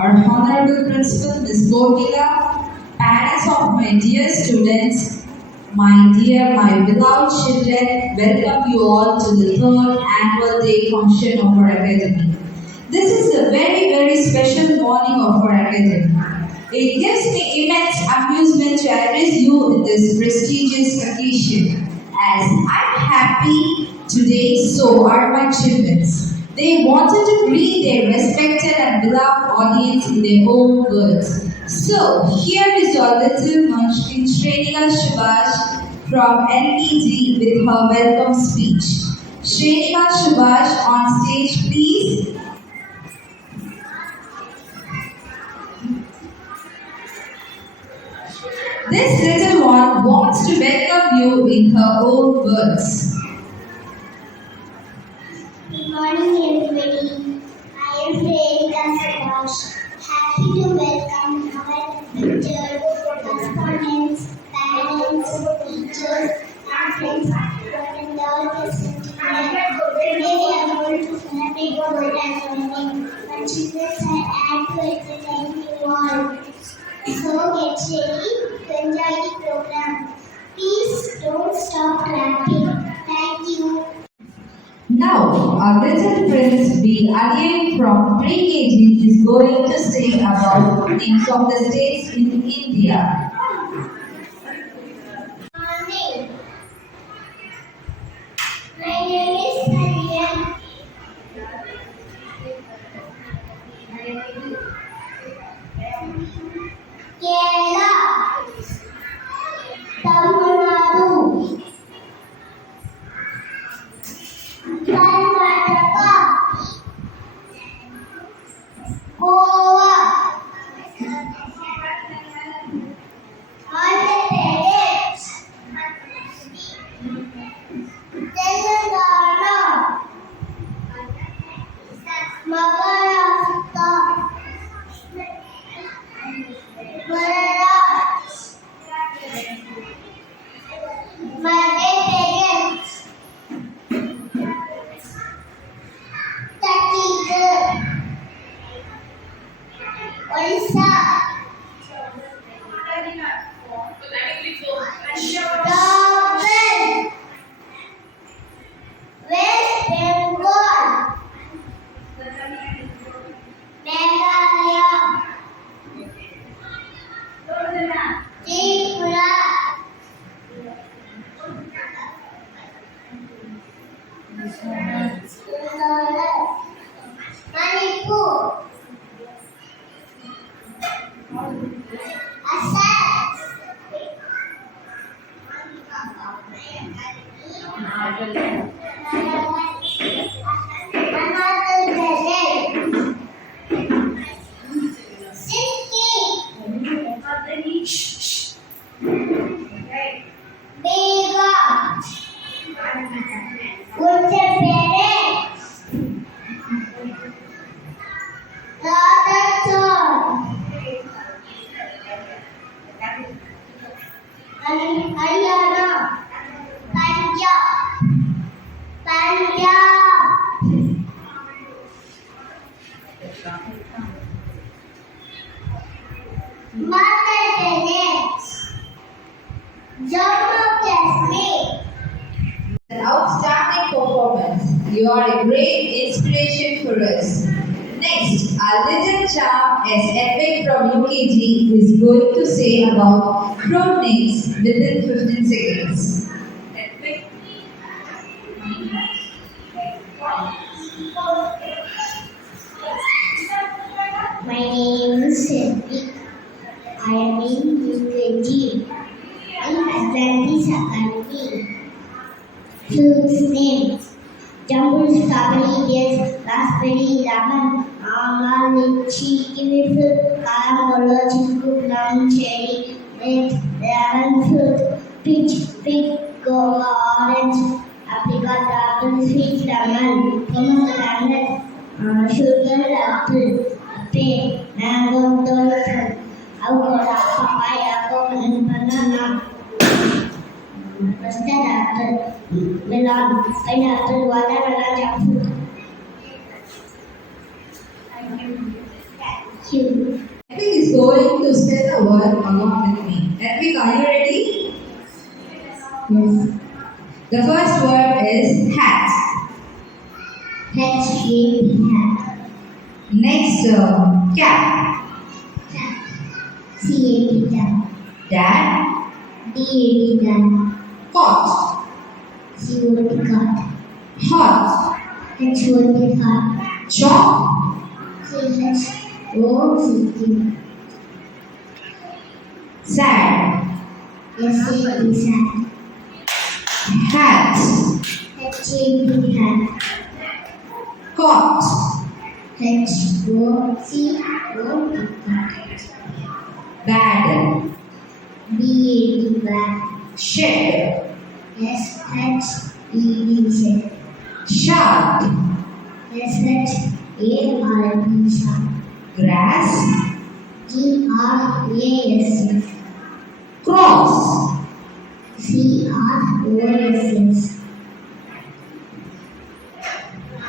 our Honorable Principal, Ms. Gopika, parents of my dear students, my beloved children, welcome you all to the third annual day function of our academy. This is a very special morning of our academy. It gives me immense amusement to address you in this prestigious occasion. As I'm happy today, so are my children. They wanted to greet their respected and beloved audience in their own words. So, here is our little munchkin Shrenika Subhash from LKG with her welcome speech. Shrenika Subhash on stage, please. This little one wants to welcome you in her own words. Good morning, everybody. I am Shrenika Subhash. Happy to welcome our teachers, correspondents, parents, teachers, and friends from all present here. Today we are going to celebrate Golden Morning. Our children are add to entertain you all. So get ready to enjoy the program. Please don't stop clapping. Thank you. Now, our little prince B. Aliyan from pre-KG is going to say about names of the states in India. Morning. My name is Aliyan. Kerala, Tamil Nadu, Karnataka, Goa, Madhya Pradesh, Telangana, Maharashtra, Manipur, Assam, Haryana, Punjab, Madhya Pradesh, Jammu Kashmir. An outstanding performance. You are a great inspiration for us. Next, our little charm S. from UKG is going to say about fruit names within 15 seconds. My name is Cedric. I am in UKG in Atlantis Academy. Fruits names: Jambul, strawberry, dates, raspberry, lemon, almond, lychee, kiwi fruit, caramel, chiku, plum, cherry, grapes, dragon fruit, peach, fig, guava, orange, apricot, apple, sweet, lemon, pomegranate, sugar, apple, pear, mango, dolphin, avocado, papaya, coconut, banana, custard apple, melon, pineapple, watermelon, jackfruit. you. Edwin is going to spell the word along with me. Edwin, are you ready? Yes. The first word is hat. H-A-P hat. Next, cap. C-A-P cap. Dad. D-A-D dad. Cot. C-O-T cot. Hot. H-O-T hot. Chalk. C-H-O-C-T. Sad. S-A-D sad. Hat. H-A-T hat. Cot. H-O-C-O-T cot. Bad. B-A-D bad. Shed. S-H-E-D shed. Shark. S-H-A-R-P shark. Grass. G-R-A-S-S. Cross. C-R-O-S-S.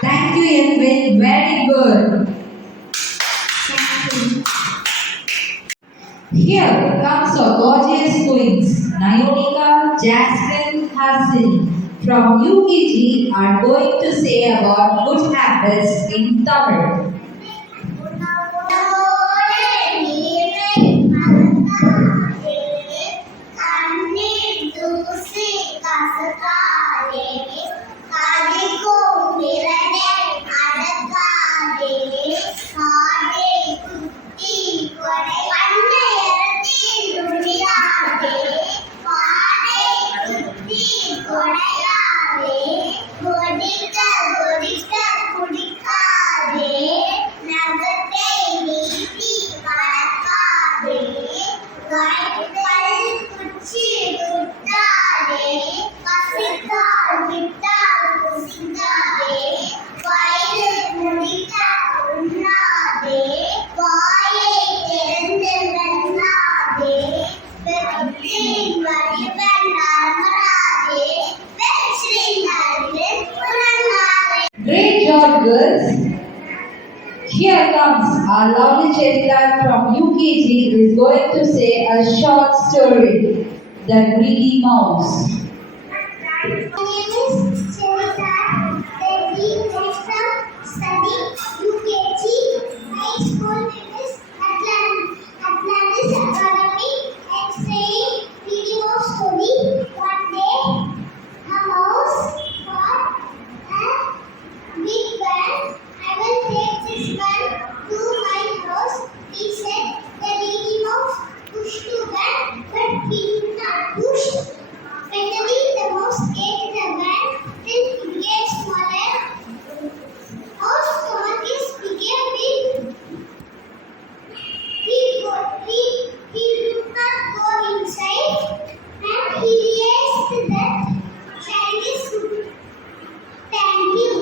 Thank you, Edwin. Very good. Here comes our gorgeous twins, Nayonika, Jasmine, Hasini from UKG are going to say about good habits in Tamil. Great job, girls. Here comes our lovely Cherita from UKG is going to say a short story, The Greedy Mouse. My name is Cherita. We came from study UKG. My school name is Atlantis Academy. I'm saying reading of story. One day, a mouse got a big van. I will take this van to my house. He said the reading mouse pushed the van, but he did not push. Finally, the mouse ate the van till it became smaller. Mouse stomach became big. He could not go inside, and he realized that Chinese food. Thank you.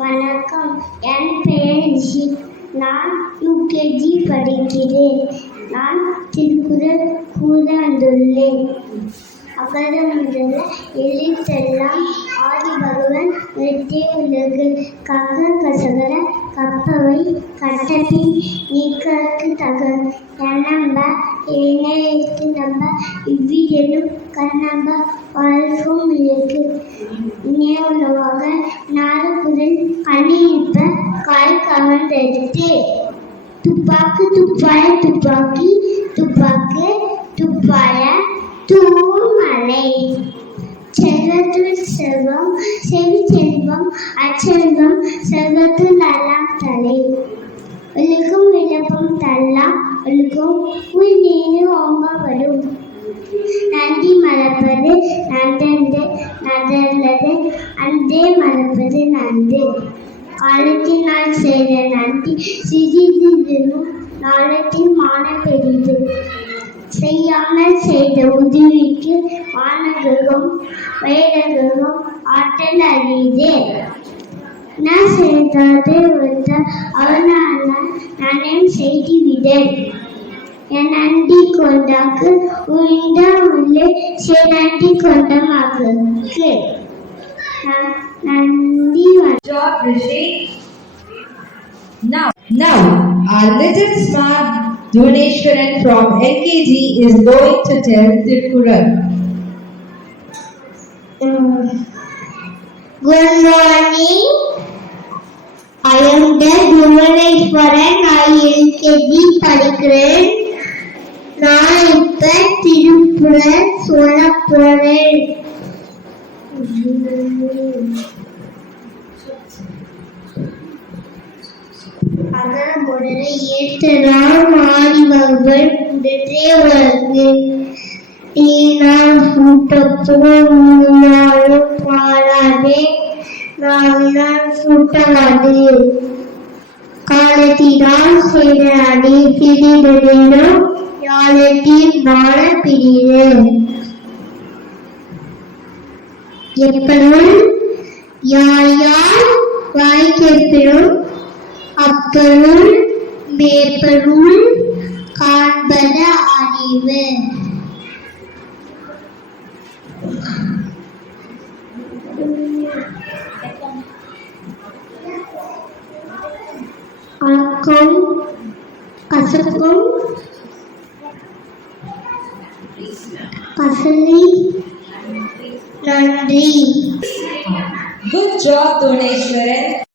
வணக்கம், என் பெயர் ரிஷி. நான் UKG படிக்கிறேன். நான் திருக்குறள் கூற வந்துள்ளேன். அகர முதல எழுத்தெல்லாம் ஆதி பகவன் வெற்றே உலகு. கக கசகர கப்பவை கட்டபின் நீக்கற்கு தக. எனம்ப ஏனைத்து நம்ப இவ்வியலும் கண்ணம்ப வாழ்வும் இருக்கு. இணையுள்ளவாக நாடு குரல் கண்ணிப்ப கால் கவர்ந்தெடுத்து. துப்பாக்கு துப்பாய துப்பாக்கி துப்பாக்கு துப்பாய தூமலை. செல்வத்துள் செல்வம் செவி செல்வம் அச்செல்வம் செல்வத்துள் அல்லாம் தலை. ஒழுகும் விளப்பம் தல்லாம் ஒழுகும் உள் நீரு ஓங்க வரும். நன்றி மறப்பது நன்றன்று நன்றல்லது அன்றே மறப்பது நன்று. காலத்தினால் செய்த நன்றி சிறிதிலும் நாளத்தின் மான பெரிது. செய்யாமல் செய்த உதவிக்கு வானகிரகம் வைரகிரகம் ஆற்றல் அறியுது. நான் செய்தாது ஒருத்த அவனால நாணயம் செய்துவிடல். என் நன்றி கொண்டாக்கு உயிர்ந்த உள்ளே நன்றி கொண்டமாக்கு. நன்றி. Job, Rishi. Now, our little smart Dhuneshwaran from LKG is going to tell Tirkural. Good morning. I am the Bhuvaneshwaran. I LKG படிக்கிறேன். நான் இப்ப திருக்குறள் சொல்லப் போறேன். அகரமுடரை ஏற்றலாம் ஆடிவர்கள் உடனே உலகு ஈனால் சூட்டப்போல் நீனாலும் பாடாதே நாவினால் சூட்டலாது காலத்தினால் செய்தாடி சிறிதெனினும் ஞானத்தின் மான பிரிது எப்பனும் யார் யார் வாய்க்கெப்பினும் அப்பொருள் மேற்பொருள் காண்பது அறிவு. அக்கம் கசக்கும் கசலி நன்றி. Good job, Dhuneshwaran.